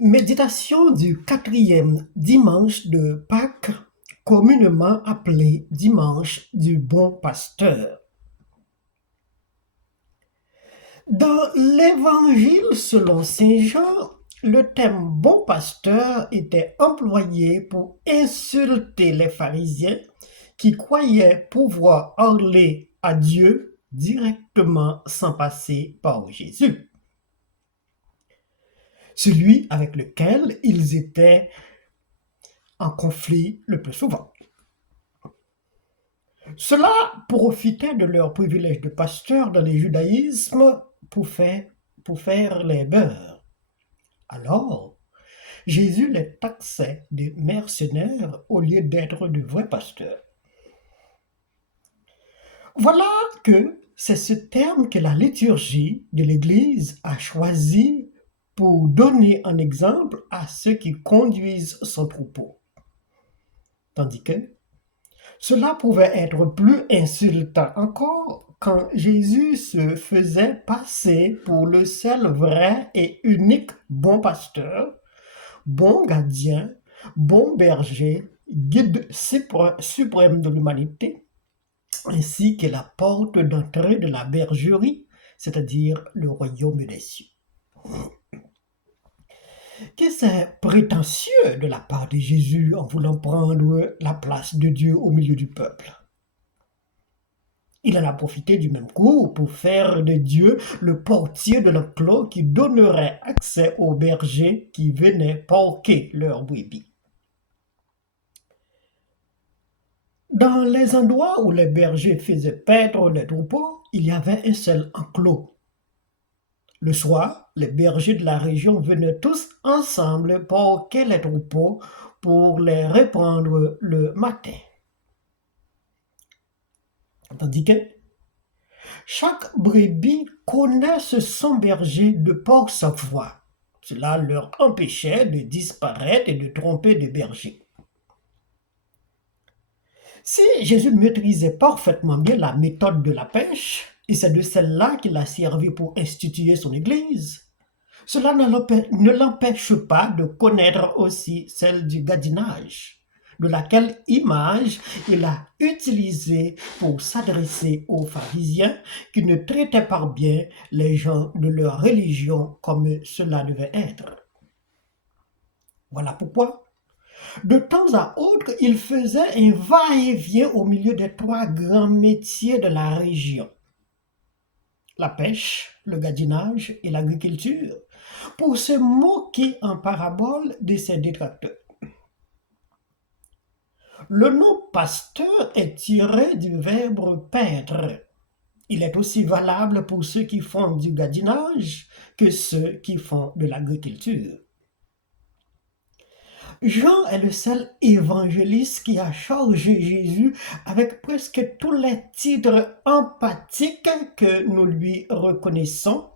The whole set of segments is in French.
Méditation du quatrième dimanche de Pâques, communément appelé dimanche du bon pasteur. Dans l'Évangile selon Saint Jean, le thème bon pasteur était employé pour insulter les pharisiens qui croyaient pouvoir parler à Dieu directement sans passer par Jésus, celui avec lequel ils étaient en conflit le plus souvent. Cela profitait de leur privilège de pasteur dans le judaïsme pour faire les beurs. Alors, Jésus les taxait de mercenaires au lieu d'être de vrais pasteurs. Voilà que c'est ce terme que la liturgie de l'Église a choisi pour donner un exemple à ceux qui conduisent son troupeau. Tandis que cela pouvait être plus insultant encore quand Jésus se faisait passer pour le seul vrai et unique bon pasteur, bon gardien, bon berger, guide suprême de l'humanité, ainsi que la porte d'entrée de la bergerie, c'est-à-dire le royaume des cieux. Que c'est prétentieux de la part de Jésus en voulant prendre la place de Dieu au milieu du peuple. Il en a profité du même coup pour faire de Dieu le portier de l'enclos qui donnerait accès aux bergers qui venaient porquer leurs brebis. Dans les endroits où les bergers faisaient paître les troupeaux, il y avait un seul enclos. Le soir, les bergers de la région venaient tous ensemble porquer les troupeaux pour les reprendre le matin. Tandis que chaque brebis connaît son berger de par sa voix. Cela leur empêchait de disparaître et de tromper des bergers. Si Jésus maîtrisait parfaitement bien la méthode de la pêche, et c'est de celle-là qu'il a servi pour instituer son Église, cela ne l'empêche pas de connaître aussi celle du gadinage, de laquelle image il a utilisé pour s'adresser aux pharisiens qui ne traitaient pas bien les gens de leur religion comme cela devait être. Voilà pourquoi, de temps à autre, il faisait un va-et-vient au milieu des trois grands métiers de la région: la pêche, le gadinage et l'agriculture, pour se moquer en parabole de ses détracteurs. Le nom pasteur est tiré du verbe paître. Il est aussi valable pour ceux qui font du gadinage que ceux qui font de l'agriculture. Jean est le seul évangéliste qui a chargé Jésus avec presque tous les titres empathiques que nous lui reconnaissons,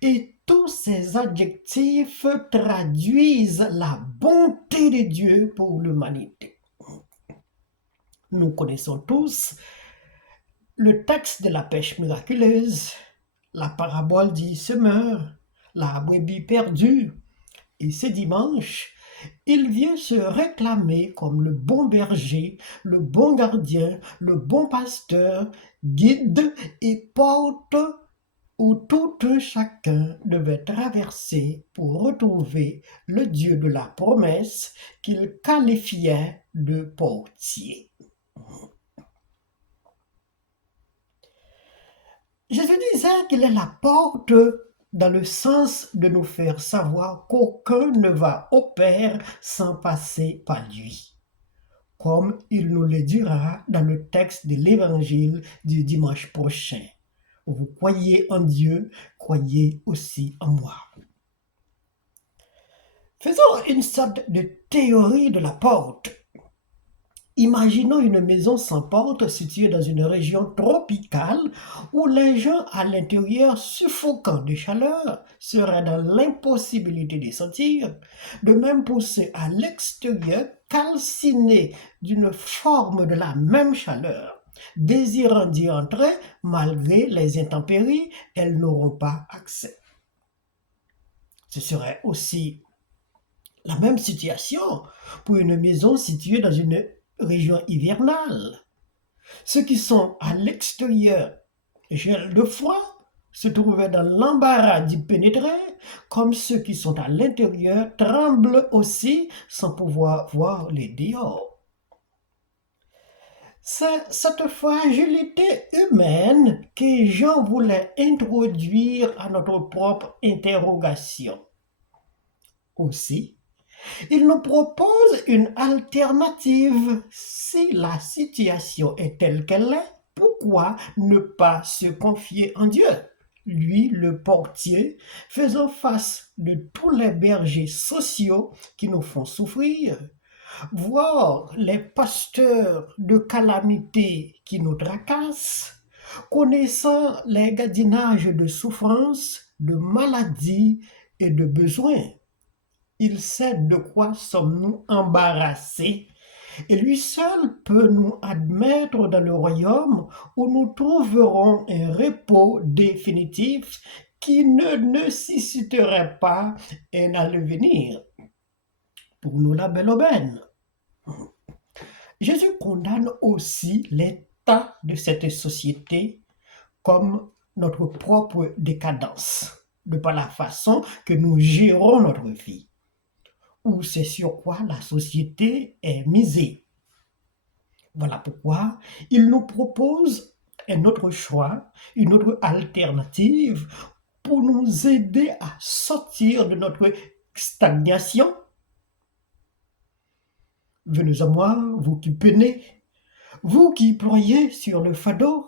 et tous ces adjectifs traduisent la bonté de Dieu pour l'humanité. Nous connaissons tous le texte de la pêche miraculeuse, la parabole du semeur, la brebis perdue, et ce dimanche, il vient se réclamer comme le bon berger, le bon gardien, le bon pasteur, guide et porte où tout un chacun devait traverser pour retrouver le Dieu de la promesse qu'il qualifiait de portier. Jésus disait qu'il est la porte dans le sens de nous faire savoir qu'aucun ne va au Père sans passer par lui, comme il nous le dira dans le texte de l'Évangile du dimanche prochain. Vous croyez en Dieu, croyez aussi en moi. Faisons une sorte de théorie de la porte. Imaginons une maison sans porte située dans une région tropicale où les gens à l'intérieur, suffocants de chaleur, seraient dans l'impossibilité de sortir. De même pour ceux à l'extérieur, calcinés d'une forme de la même chaleur, désirant d'y entrer, malgré les intempéries, elles n'auront pas accès. Ce serait aussi La même situation pour une maison située dans une région hivernale. Ceux qui sont à l'extérieur gèlent de froid, se trouvaient dans l'embarras d'y pénétrer, comme ceux qui sont à l'intérieur tremblent aussi sans pouvoir voir les dehors. C'est cette fragilité humaine que Jean voulait introduire à notre propre interrogation. Aussi, il nous propose une alternative. Si la situation est telle qu'elle est, pourquoi ne pas se confier en Dieu? Lui, le portier, faisant face de tous les bergers sociaux qui nous font souffrir, voir les pasteurs de calamité qui nous tracassent, connaissant les gadinages de souffrance, de maladies et de besoins. Il sait de quoi sommes-nous embarrassés et lui seul peut nous admettre dans le royaume où nous trouverons un repos définitif qui ne nécessiterait pas un aller-venir. Pour nous, la belle aubaine. Jésus condamne aussi l'état de cette société comme notre propre décadence, de par la façon que nous gérons notre vie, ou c'est sur quoi la société est misée. Voilà pourquoi il nous propose un autre choix, une autre alternative pour nous aider à sortir de notre stagnation. Venez à moi, vous qui peinez, vous qui ployez sur le fardeau,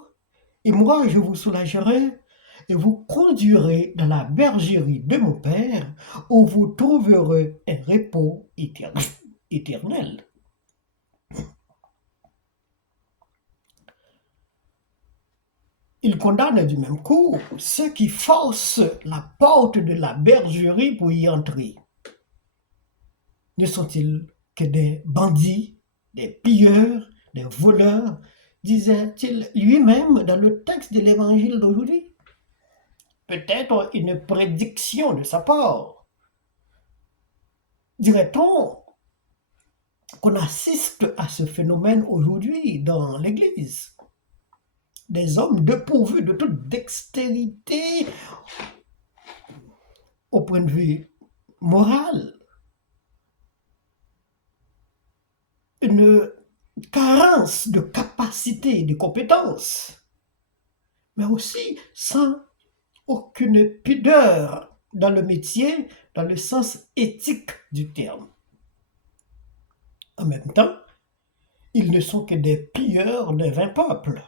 et moi je vous soulagerai et vous conduirai dans la bergerie de mon Père, où vous trouverez un repos éternel. Il condamne du même coup ceux qui forcent la porte de la bergerie pour y entrer. Ne sont-ils que des bandits, des pilleurs, des voleurs, disait-il lui-même dans le texte de l'évangile d'aujourd'hui? Peut-être une prédiction de sa part. Dirait-on qu'on assiste à ce phénomène aujourd'hui dans l'Église? Des hommes dépourvus de toute dextérité au point de vue moral, une carence de capacité et de compétences, mais aussi sans aucune pudeur dans le métier, dans le sens éthique du terme. En même temps, ils ne sont que des pilleurs des vains peuples,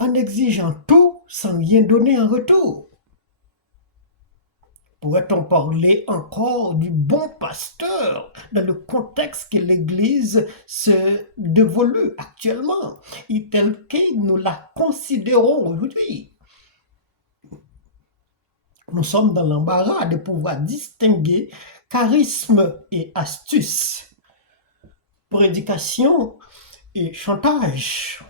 en exigeant tout sans rien donner en retour. Pourrait-on parler encore du bon pasteur dans le contexte que l'Église se dévolue actuellement et tel que nous la considérons aujourd'hui? Nous sommes dans l'embarras de pouvoir distinguer charisme et astuce, prédication et chantage,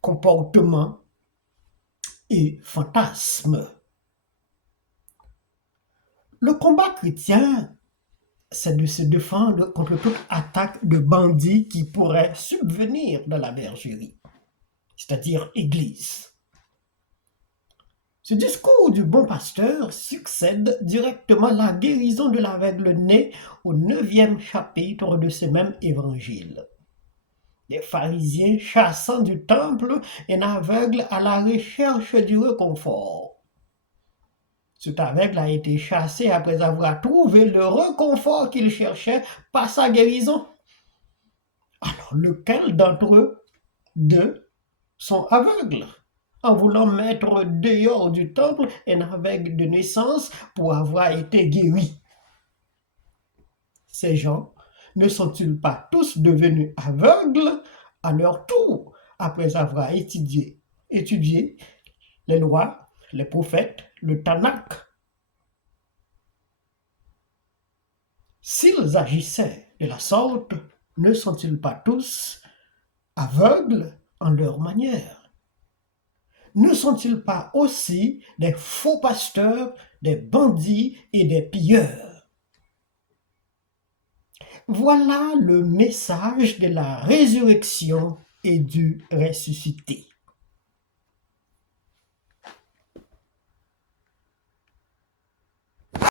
comportement et fantasme. Le combat chrétien, c'est de se défendre contre toute attaque de bandits qui pourrait subvenir dans la bergerie, c'est-à-dire Église. Ce discours du bon pasteur succède directement à la guérison de l'aveugle-né au 9e chapitre de ce même évangile. Les pharisiens chassant du temple un aveugle à la recherche du réconfort. Cet aveugle a été chassé après avoir trouvé le réconfort qu'il cherchait par sa guérison. Alors, lequel d'entre eux deux sont aveugles, en voulant mettre dehors du temple un aveugle de naissance pour avoir été guéri? Ces gens ne sont-ils pas tous devenus aveugles à leur tour après avoir étudié les lois, les prophètes, le Tanakh? S'ils agissaient de la sorte, ne sont-ils pas tous aveugles en leur manière? ne sont-ils pas aussi des faux pasteurs, des bandits et des pilleurs? Voilà le message de la résurrection et du ressuscité.